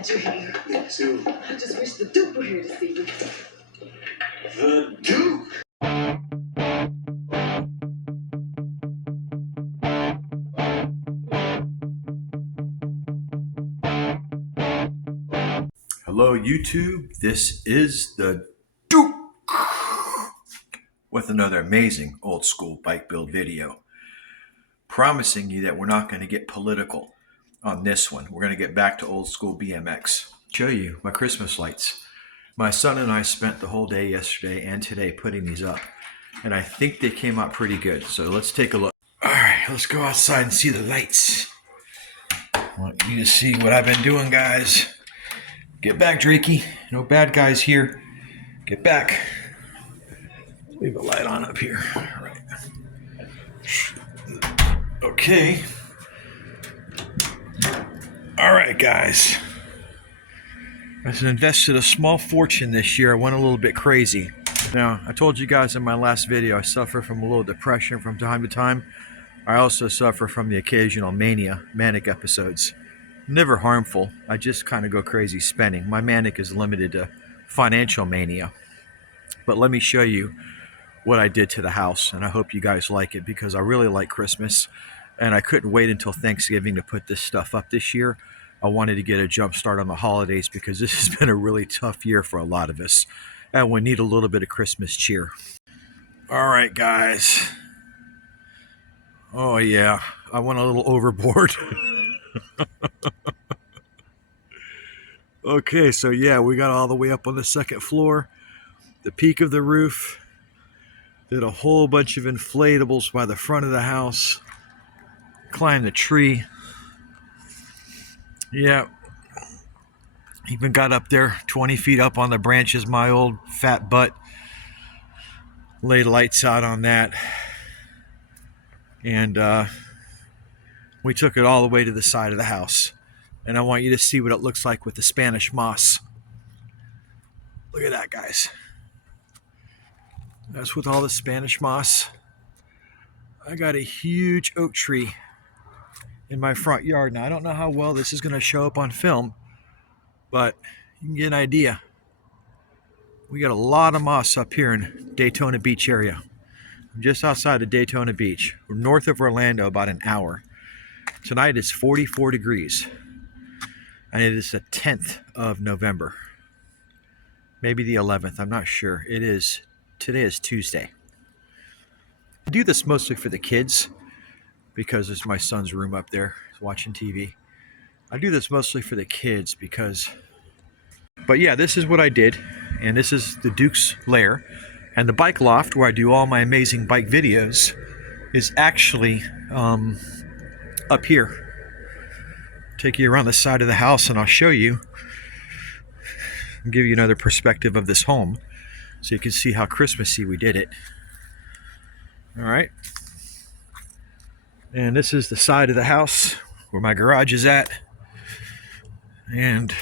glad you're here. Me too. I just wish the Duke were here to see you. The Duke! Hello YouTube, this is the Duke with another amazing old school bike build video. Promising you that we're not going to get political on this one. We're going to get back to old school BMX. Show you my Christmas lights. My son and I spent the whole day yesterday and today putting these up, and I think they came out pretty good. So let's take a look. All right, let's go outside and see the lights. I want you to see what I've been doing, guys. Get back, Drakey. No bad guys here. Get back. Leave a light on up here. All right. Okay. All right, guys. I've invested a small fortune this year. I went a little bit crazy. Now, I told you guys in my last video, I suffer from a little depression from time to time. I also suffer from the occasional manic episodes. Never harmful. I just kind of go crazy spending. My manic is limited to financial mania. But let me show you what I did to the house, and I hope you guys like it because I really like Christmas, and I couldn't wait until Thanksgiving to put this stuff up this year. I wanted to get a jump start on the holidays because this has been a really tough year for a lot of us, and we need a little bit of Christmas cheer. All right, guys. Oh yeah, I went a little overboard. Okay, so yeah, we got all the way up on the second floor, the peak of the roof, did a whole bunch of inflatables by the front of the house, climbed the tree. Yeah, even got up there 20 feet up on the branches, my old fat butt, laid lights out on that, and we took it all the way to the side of the house. And I want you to see what it looks like with the Spanish moss. Look at that, guys. That's with all the Spanish moss. I got a huge oak tree in my front yard. Now, I don't know how well this is going to show up on film, but you can get an idea. We got a lot of moss up here in Daytona Beach area. I'm just outside of Daytona Beach. We're north of Orlando, about an hour. Tonight it's 44 degrees. And it is the 10th of November. Maybe the 11th, I'm not sure. Today is Tuesday. I do this mostly for the kids because it's my son's room up there. He's watching TV. I do this mostly for the kids but yeah, this is what I did. And this is the Duke's lair. And the bike loft where I do all my amazing bike videos is actually up here. Take you around the side of the house and I'll show you and give you another perspective of this home so you can see how Christmassy we did it. All right. And this is the side of the house where my garage is at. And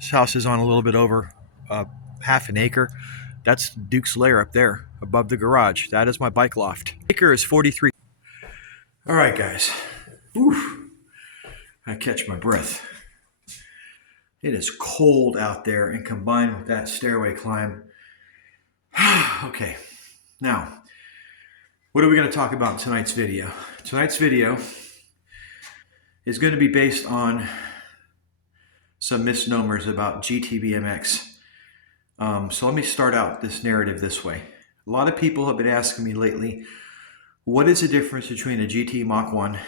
this house is on a little bit over half an acre. That's Duke's lair up there above the garage. That is my bike loft. Acre is 43. All right, guys. Whew. I catch my breath. It is cold out there, and combined with that stairway climb. Okay, now, what are we going to talk about in tonight's video? Tonight's video is going to be based on some misnomers about GT BMX. So let me start out this narrative this way. A lot of people have been asking me lately, what is the difference between a GT Mach 1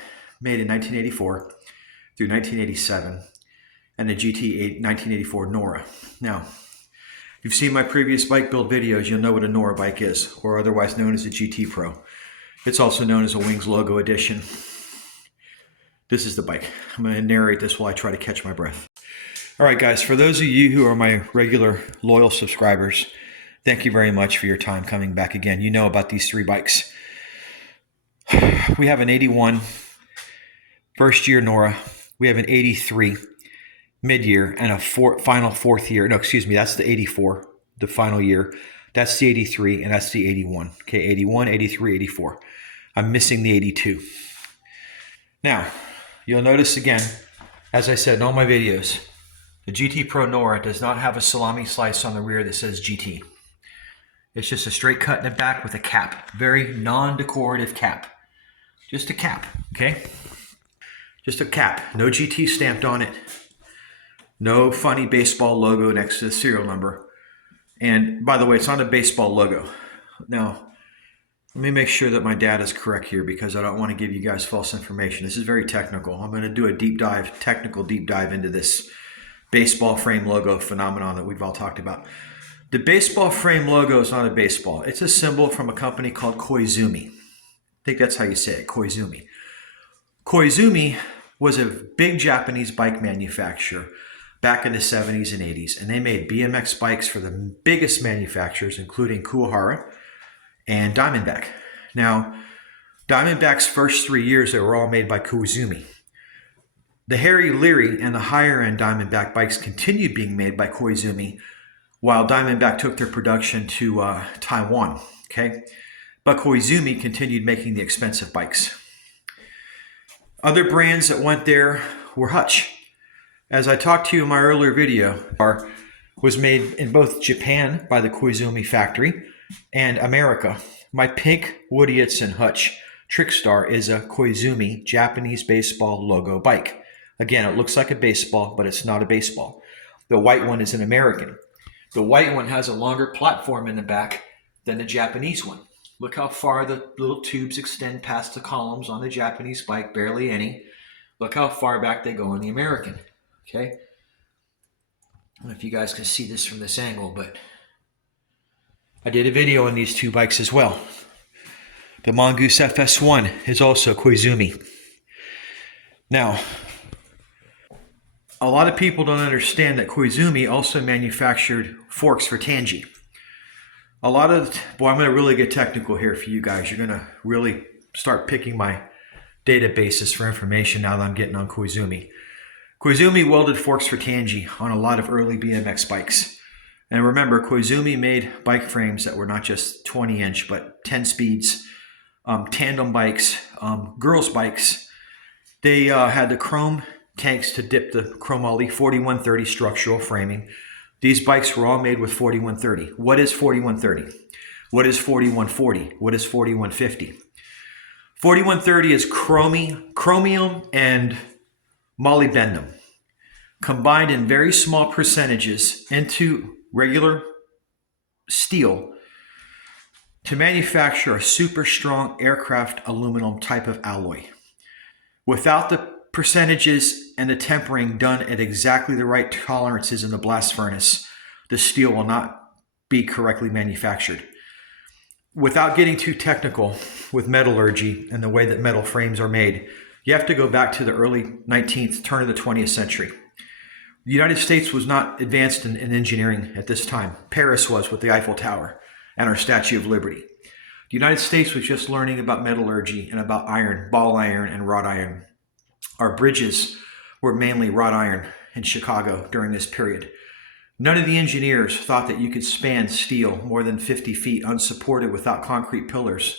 made in 1984 through 1987 and the GT 1984 Nora. Now, if you've seen my previous bike build videos, you'll know what a Nora bike is, or otherwise known as a GT Pro. It's also known as a Wings Logo Edition. This is the bike. I'm going to narrate this while I try to catch my breath. All right, guys, for those of you who are my regular loyal subscribers, thank you very much for your time coming back again. You know about these three bikes. We have an 81 first year Nora. We have an 83 mid-year and a final fourth year. No, excuse me, that's the 84, the final year. That's the 83 and that's the 81. Okay, 81, 83, 84. I'm missing the 82. Now, you'll notice again, As I said in all my videos, the GT Pro Nora does not have a salami slice on the rear that says GT. It's just a straight cut in the back with a cap. Very non-decorative cap. Just a cap, okay? Just a cap. No GT stamped on it. No funny baseball logo next to the serial number. And by the way, it's not a baseball logo. Now, let me make sure that my data is correct here because I don't want to give you guys false information. This is very technical. I'm going to do a deep dive, technical deep dive into this baseball frame logo phenomenon that we've all talked about. The baseball frame logo is not a baseball. It's a symbol from a company called Koizumi. I think that's how you say it, Koizumi. Koizumi was a big Japanese bike manufacturer back in the 70s and 80s, and they made BMX bikes for the biggest manufacturers, including Kuwahara and Diamond Back. Now, Diamond Back's first 3 years, they were all made by Koizumi. The Harry Leary and the higher-end Diamond Back bikes continued being made by Koizumi, while Diamondback took their production to Taiwan, okay? But Koizumi continued making the expensive bikes. Other brands that went there were Hutch. As I talked to you in my earlier video, was made in both Japan by the Koizumi factory and America. My pink Woody Itson Hutch Trickstar is a Koizumi Japanese baseball logo bike. Again, it looks like a baseball, but it's not a baseball. The white one is an American. The white one has a longer platform in the back than the Japanese one. Look how far the little tubes extend past the columns on the Japanese bike, barely any. Look how far back they go in the American, okay? I don't know if you guys can see this from this angle, but I did a video on these two bikes as well. The Mongoose FS1 is also Koizumi. Now, a lot of people don't understand that Koizumi also manufactured forks for Tangi. I'm going to really get technical here for you guys. You're going to really start picking my databases for information now that I'm getting on Koizumi. Koizumi welded forks for Tangi on a lot of early BMX bikes. And remember, Koizumi made bike frames that were not just 20-inch, but 10 speeds, tandem bikes, girls' bikes. They had the chrome tanks to dip the chromoly 4130 structural framing. These bikes were all made with 4130. What is 4130? What is 4140? What is 4150? 4130 is chromium and molybdenum combined in very small percentages into regular steel to manufacture a super strong aircraft aluminum type of alloy. Without the percentages and the tempering done at exactly the right tolerances in the blast furnace, the steel will not be correctly manufactured. Without getting too technical with metallurgy and the way that metal frames are made, you have to go back to the early 19th, turn of the 20th century. The United States was not advanced in engineering at this time. Paris was with the Eiffel Tower and our Statue of Liberty. The United States was just learning about metallurgy and about iron, ball iron and wrought iron. Our bridges were mainly wrought iron in Chicago during this period. None of the engineers thought that you could span steel more than 50 feet unsupported without concrete pillars.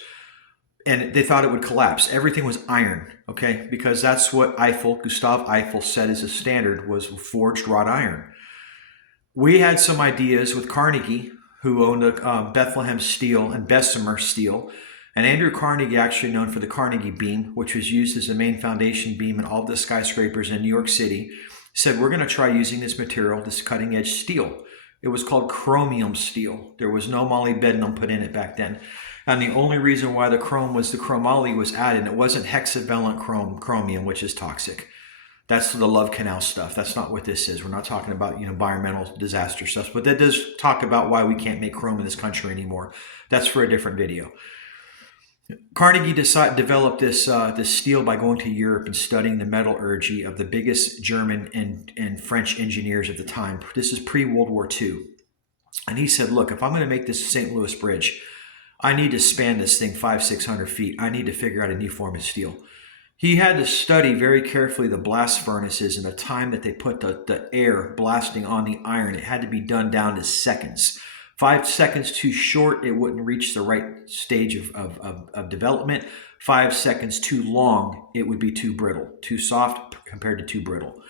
And they thought it would collapse. Everything was iron, okay? Because that's what Gustav Eiffel said as a standard was forged wrought iron. We had some ideas with Carnegie, who owned Bethlehem Steel and Bessemer Steel. And Andrew Carnegie, actually known for the Carnegie beam, which was used as the main foundation beam in all the skyscrapers in New York City, said, we're going to try using this material, this cutting edge steel. It was called chromium steel. There was no molybdenum put in it back then. And the only reason why the chrome was the chromoly was added, and it wasn't hexavalent chromium, which is toxic. That's the Love Canal stuff. That's not what this is. We're not talking about, environmental disaster stuff, but that does talk about why we can't make chrome in this country anymore. That's for a different video. Carnegie developed this steel by going to Europe and studying the metallurgy of the biggest German and French engineers at the time. This is pre-World War II. And he said, look, if I'm going to make this St. Louis Bridge, I need to span this thing 500-600 feet. I need to figure out a new form of steel. He had to study very carefully the blast furnaces and the time that they put the air blasting on the iron. It had to be done down to seconds. 5 seconds too short, it wouldn't reach the right stage of development. 5 seconds too long, it would be too brittle, too soft compared to too brittle.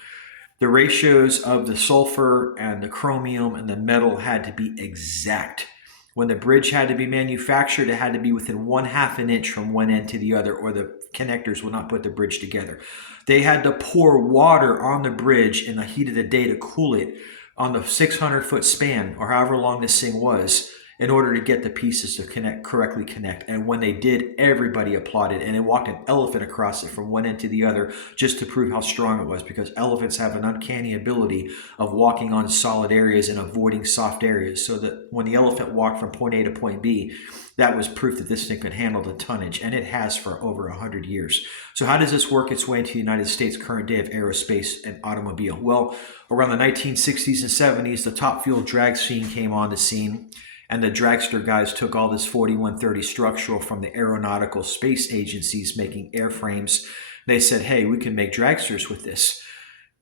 The ratios of the sulfur and the chromium and the metal had to be exact. When the bridge had to be manufactured, it had to be within 1/2 an inch from one end to the other, or the connectors would not put the bridge together. They had to pour water on the bridge in the heat of the day to cool it on the 600-foot span, or however long this thing was, in order to get the pieces to correctly connect. And when they did, everybody applauded, and they walked an elephant across it from one end to the other just to prove how strong it was, because elephants have an uncanny ability of walking on solid areas and avoiding soft areas, so that when the elephant walked from point A to point B, that was proof that this thing could handle the tonnage, and it has for over 100 years. So how does this work its way into the United States current day of aerospace and automobile? Well, around the 1960s and 70s, the top fuel drag scene came on the scene. And the dragster guys took all this 4130 structural from the aeronautical space agencies making airframes. They said, hey, we can make dragsters with this.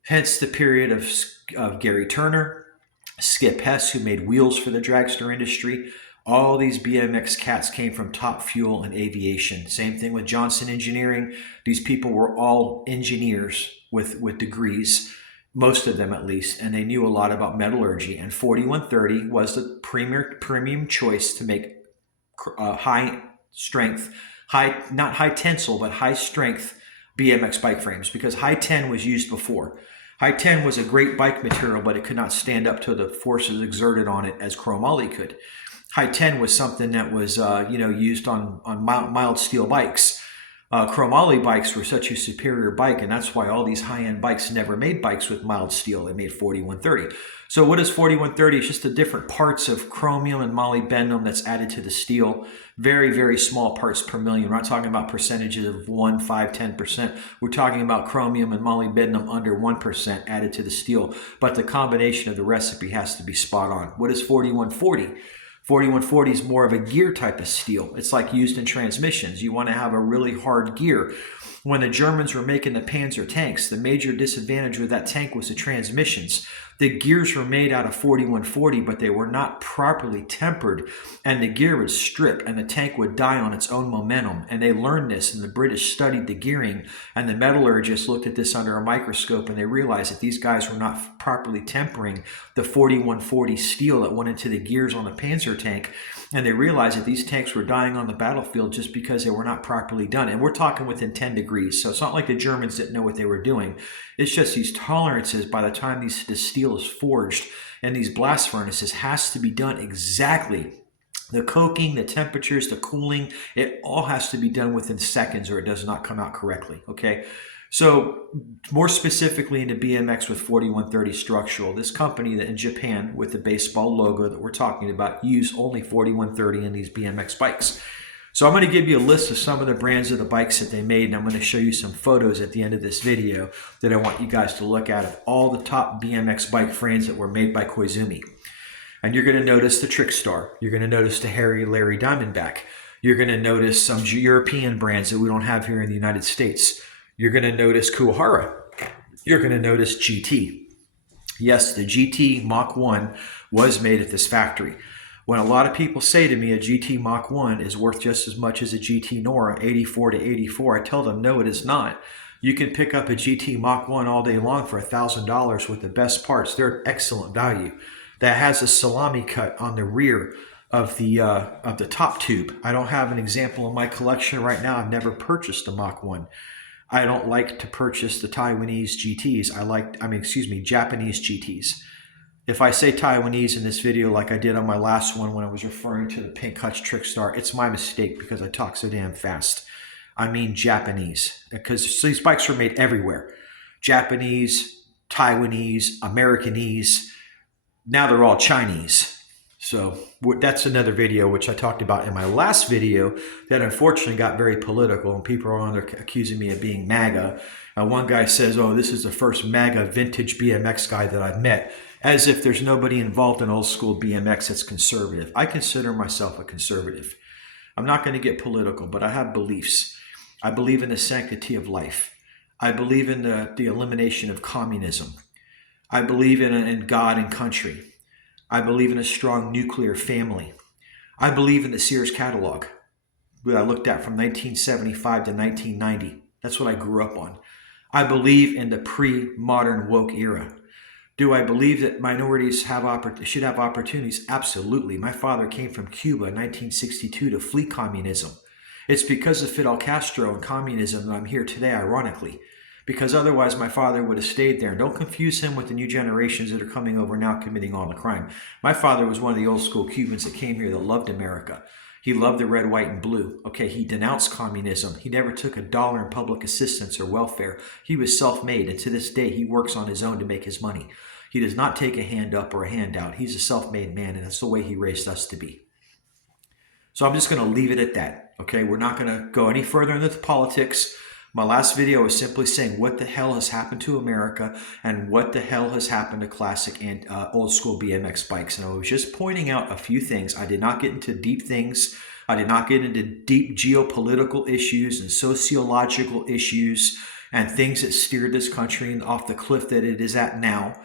Hence the period of Gary Turner, Skip Hess, who made wheels for the dragster industry. All these BMX cats came from Top Fuel and aviation. Same thing with Johnson Engineering. These people were all engineers with degrees, most of them at least, and they knew a lot about metallurgy. And 4130 was the premium choice to make high strength, not high tensile, but high strength BMX bike frames, because high 10 was used before. High 10 was a great bike material, but it could not stand up to the forces exerted on it as chromoly could. High 10 was something that was used on mild steel bikes. Chromoly bikes were such a superior bike, and that's why all these high-end bikes never made bikes with mild steel. They made 4130. So what is 4130? It's just the different parts of chromium and molybdenum that's added to the steel. Very, very small parts per million. We're not talking about percentages of 1, 5, 10%. We're talking about chromium and molybdenum under 1% added to the steel. But the combination of the recipe has to be spot on. What is 4140? 4140 is more of a gear type of steel. It's like used in transmissions. You want to have a really hard gear. When the Germans were making the Panzer tanks, the major disadvantage with that tank was the transmissions. The gears were made out of 4140, but they were not properly tempered, and the gear would strip, and the tank would die on its own momentum. And they learned this, and the British studied the gearing, and the metallurgists looked at this under a microscope, and they realized that these guys were not properly tempering the 4140 steel that went into the gears on the Panzer tank. And they realized that these tanks were dying on the battlefield just because they were not properly done. And we're talking within 10 degrees. So it's not like the Germans didn't know what they were doing. It's just these tolerances by the time the steel is forged and these blast furnaces has to be done exactly. The coking, the temperatures, the cooling, it all has to be done within seconds or it does not come out correctly. Okay. So more specifically into BMX with 4130 structural, this company that in Japan with the baseball logo that we're talking about use only 4130 in these BMX bikes. So I'm going to give you a list of some of the brands of the bikes that they made, and I'm going to show you some photos at the end of this video that I want you guys to look at of all the top BMX bike frames that were made by Koizumi. And you're going to notice the Trickstar. You're going to notice the Larry Diamond Back. You're going to notice some European brands that we don't have here in the United States. You're going to notice Kuwahara. You're going to notice GT. Yes, the GT Mach 1 was made at this factory. When a lot of people say to me a GT Mach 1 is worth just as much as a GT Nora, 84 to 84, I tell them no, it is not. You can pick up a GT Mach 1 all day long for $1,000 with the best parts. They're excellent value. That has a salami cut on the rear of the top tube. I don't have an example in my collection right now. I've never purchased a Mach 1. I don't like to purchase the Taiwanese GTs. Japanese GTs. If I say Taiwanese in this video like I did on my last one when I was referring to the pink Hutch Trickstar, it's my mistake because I talk so damn fast. I mean Japanese, because these bikes are made everywhere. Japanese, Taiwanese, Americanese, now they're all Chinese. So that's another video which I talked about in my last video that unfortunately got very political and people are on there accusing me of being MAGA. One guy says, oh, this is the first MAGA vintage BMX guy that I've met, as if there's nobody involved in old school BMX that's conservative. I consider myself a conservative. I'm not going to get political, but I have beliefs. I believe in the sanctity of life. I believe in the elimination of communism. I believe in God and country. I believe in a strong nuclear family. I believe in the Sears catalog that I looked at from 1975 to 1990. That's what I grew up on. I believe in the pre-modern woke era. Do I believe that minorities should have opportunities? Absolutely. My father came from Cuba in 1962 to flee communism. It's because of Fidel Castro and communism that I'm here today, ironically. Because otherwise my father would have stayed there. And don't confuse him with the new generations that are coming over now committing all the crime. My father was one of the old school Cubans that came here that loved America. He loved the red, white, and blue. Okay, he denounced communism. He never took $1 in public assistance or welfare. He was self-made, and to this day, he works on his own to make his money. He does not take a hand up or a handout. He's a self-made man, and that's the way he raised us to be. So I'm just going to leave it at that. Okay, we're not going to go any further into the politics. My last video was simply saying what the hell has happened to America and what the hell has happened to classic and old school BMX bikes. And I was just pointing out a few things. I did not get into deep things. I did not get into deep geopolitical issues and sociological issues and things that steered this country off the cliff that it is at now.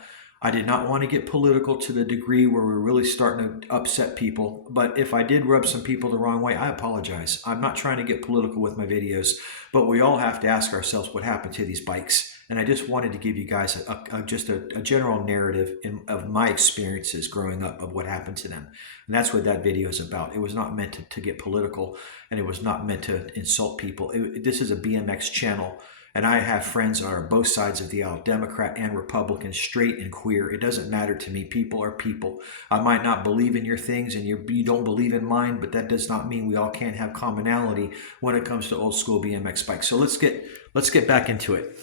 I did not want to get political to the degree where we're really starting to upset people. But if I did rub some people the wrong way, I apologize. I'm not trying to get political with my videos, but we all have to ask ourselves what happened to these bikes. And I just wanted to give you guys just a general narrative of my experiences growing up of what happened to them. And that's what that video is about. It was not meant to get political, and it was not meant to insult people. This is a BMX channel. And I have friends that are both sides of the aisle, Democrat and Republican, straight and queer. It doesn't matter to me. People are people. I might not believe in your things and you don't believe in mine, but that does not mean we all can't have commonality when it comes to old school BMX bikes. So let's get back into it.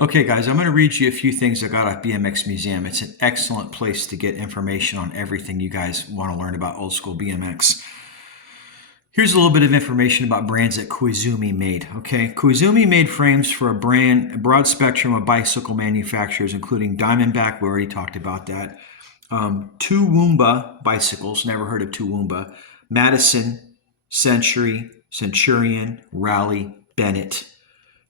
Okay, guys, I'm going to read you a few things I got at BMX Museum. It's an excellent place to get information on everything you guys want to learn about old school BMX. Here's a little bit of information about brands that Koizumi made. Okay, Koizumi made frames for a broad spectrum of bicycle manufacturers, including Diamond Back. We already talked about that. Toowoomba bicycles, never heard of Toowoomba. Madison, Century, Centurion, Rally, Bennett,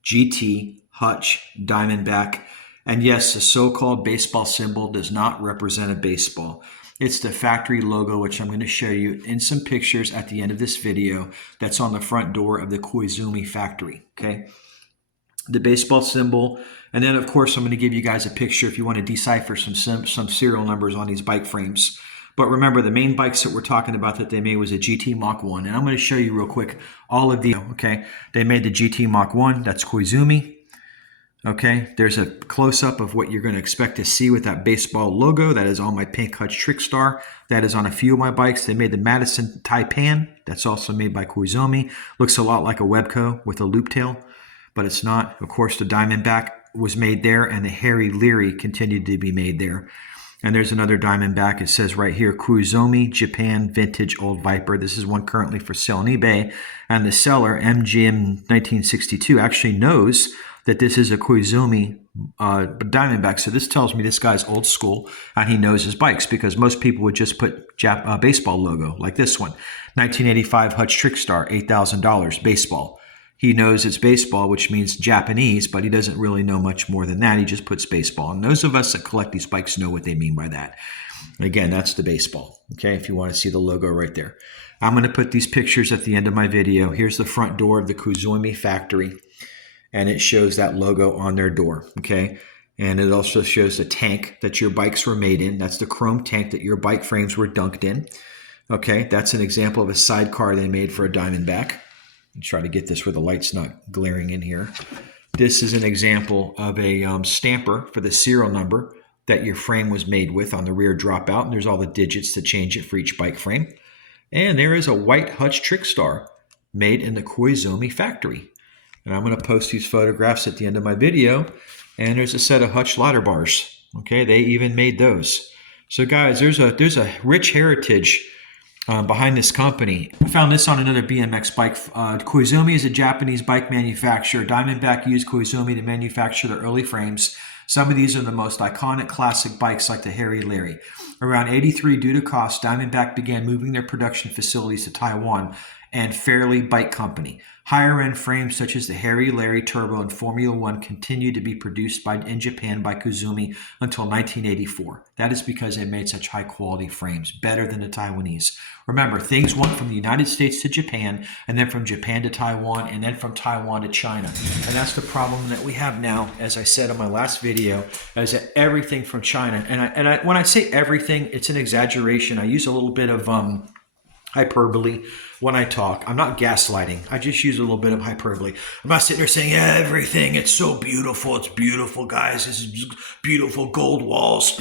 GT, Hutch, Diamond Back. And yes, the so-called baseball symbol does not represent a baseball. It's the factory logo, which I'm going to show you in some pictures at the end of this video. That's on the front door of the Koizumi factory, okay? The baseball symbol. And then, of course, I'm going to give you guys a picture if you want to decipher some serial numbers on these bike frames. But remember, the main bikes that we're talking about that they made was a GT Mach 1. And I'm going to show you real quick all of these, okay? They made the GT Mach 1. That's Koizumi. Okay, there's a close-up of what you're going to expect to see with that baseball logo. That is on my pink Hutch Trickstar. That is on a few of my bikes. They made the Madison Taipan. That's also made by Koizumi. Looks a lot like a Webco with a loop tail, but it's not. Of course, the Diamondback was made there, and the Harry Leary continued to be made there. And there's another Diamondback. It says right here, Koizumi Japan Vintage Old Viper. This is one currently for sale on eBay. And the seller, MGM 1962, actually knows that this is a Koizumi Diamondback. So this tells me this guy's old school and he knows his bikes, because most people would just put baseball logo like this one. 1985 Hutch Trickstar, $8,000, baseball. He knows it's baseball, which means Japanese, but he doesn't really know much more than that. He just puts baseball. And those of us that collect these bikes know what they mean by that. Again, that's the baseball, okay, if you want to see the logo right there. I'm going to put these pictures at the end of my video. Here's the front door of the Koizumi factory. And it shows that logo on their door, okay? And it also shows the tank that your bikes were made in. That's the chrome tank that your bike frames were dunked in, okay? That's an example of a sidecar they made for a Diamondback. I'll try to get this where the light's not glaring in here. This is an example of a stamper for the serial number that your frame was made with on the rear dropout. And there's all the digits to change it for each bike frame. And there is a white Hutch Trickstar made in the Koizumi factory. And I'm going to post these photographs at the end of my video. And there's a set of Hutch ladder bars. Okay, they even made those. So guys, there's a rich heritage behind this company. I found this on another BMX bike. Koizumi is a Japanese bike manufacturer. Diamondback used Koizumi to manufacture their early frames. Some of these are the most iconic classic bikes like the Harry Leary. Around 83, due to cost, Diamondback began moving their production facilities to Taiwan. and Fairley Bike Company. Higher-end frames such as the Harry Larry Turbo and Formula One continued to be produced in Japan by Koizumi until 1984. That is because they made such high-quality frames, better than the Taiwanese. Remember, things went from the United States to Japan, and then from Japan to Taiwan, and then from Taiwan to China. And that's the problem that we have now, as I said in my last video, is that everything from China, and when I say everything, it's an exaggeration. I use a little bit of hyperbole when I talk. I'm not gaslighting. I just use a little bit of hyperbole. I'm not sitting there saying everything. It's so beautiful. It's beautiful, guys. This is beautiful gold walls.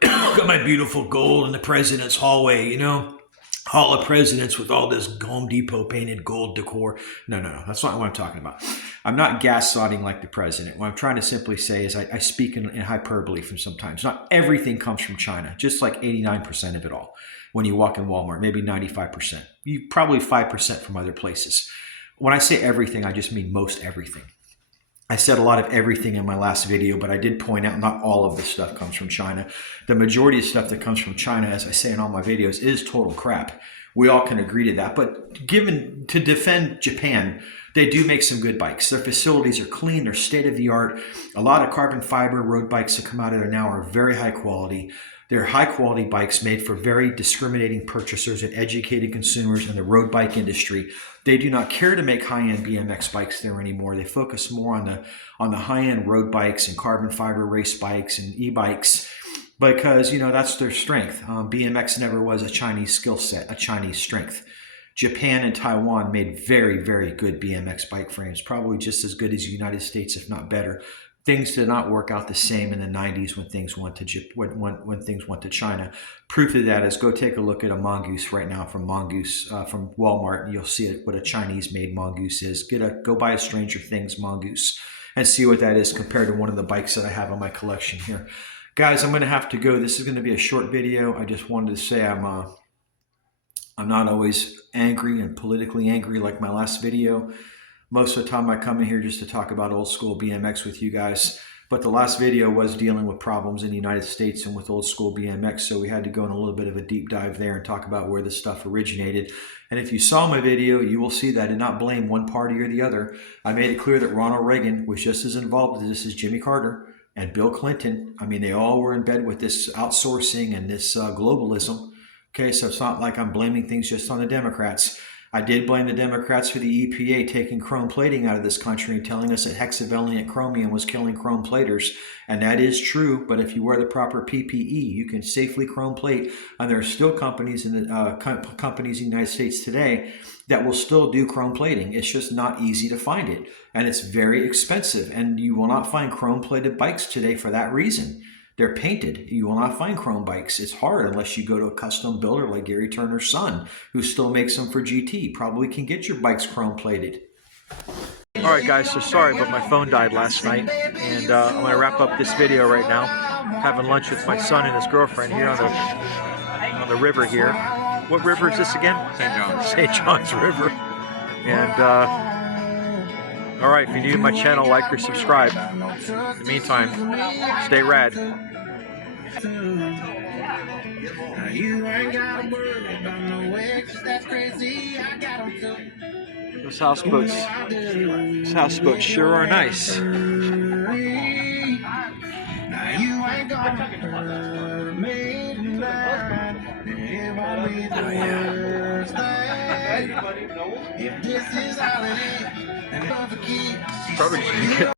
Got my beautiful gold in the president's hallway, you know, Hall of Presidents with all this Home Depot painted gold decor. No. That's not what I'm talking about. I'm not gaslighting like the president. What I'm trying to simply say is I speak in hyperbole from sometimes. Not everything comes from China, just like 89% of it all. When you walk in Walmart, maybe 95%. You probably 5% from other places. When I say everything, I just mean most everything. I said a lot of everything in my last video, but I did point out not all of this stuff comes from China. The majority of stuff that comes from China, as I say in all my videos, is total crap. We all can agree to that. But to defend Japan, they do make some good bikes. Their facilities are clean. They're state-of-the-art. A lot of carbon fiber road bikes that come out of there now are very high quality. They're high-quality bikes made for very discriminating purchasers and educated consumers in the road bike industry. They do not care to make high-end BMX bikes there anymore. They focus more on the high-end road bikes and carbon fiber race bikes and e-bikes because, you know, that's their strength. BMX never was a Chinese skill set, a Chinese strength. Japan and Taiwan made very, very good BMX bike frames, probably just as good as the United States, if not better. Things did not work out the same in the 90s when things went to China. Proof of that is go take a look at a Mongoose right now from Walmart, and you'll see what a Chinese-made Mongoose is. Go buy a Stranger Things Mongoose and see what that is compared to one of the bikes that I have on my collection here. Guys, I'm going to have to go. This is going to be a short video. I just wanted to say I'm not always angry and politically angry like my last video. Most of the time I come in here just to talk about old school BMX with you guys. But the last video was dealing with problems in the United States and with old school BMX. So we had to go in a little bit of a deep dive there and talk about where this stuff originated. And if you saw my video, you will see that I did not blame one party or the other. I made it clear that Ronald Reagan was just as involved in this as Jimmy Carter and Bill Clinton. I mean, they all were in bed with this outsourcing and this globalism. Okay, so it's not like I'm blaming things just on the Democrats. I did blame the Democrats for the EPA taking chrome plating out of this country and telling us that hexavalent chromium was killing chrome platers. And that is true, but if you wear the proper PPE, you can safely chrome plate. And there are still companies in the United States today that will still do chrome plating. It's just not easy to find it. And it's very expensive. And you will not find chrome plated bikes today for that reason. They're painted. You will not find chrome bikes. It's hard unless you go to a custom builder like Gary Turner's son, who still makes them for GT. Probably can get your bikes chrome plated. All right, guys, so sorry, but my phone died last night. And I'm going to wrap up this video right now. Having lunch with my son and his girlfriend here on the river here. What river is this again? St. John's. St. John's River. And all right, if you're new to my channel, like or subscribe. In the meantime, stay rad. Those houseboats sure are nice. Oh yeah. Probably should get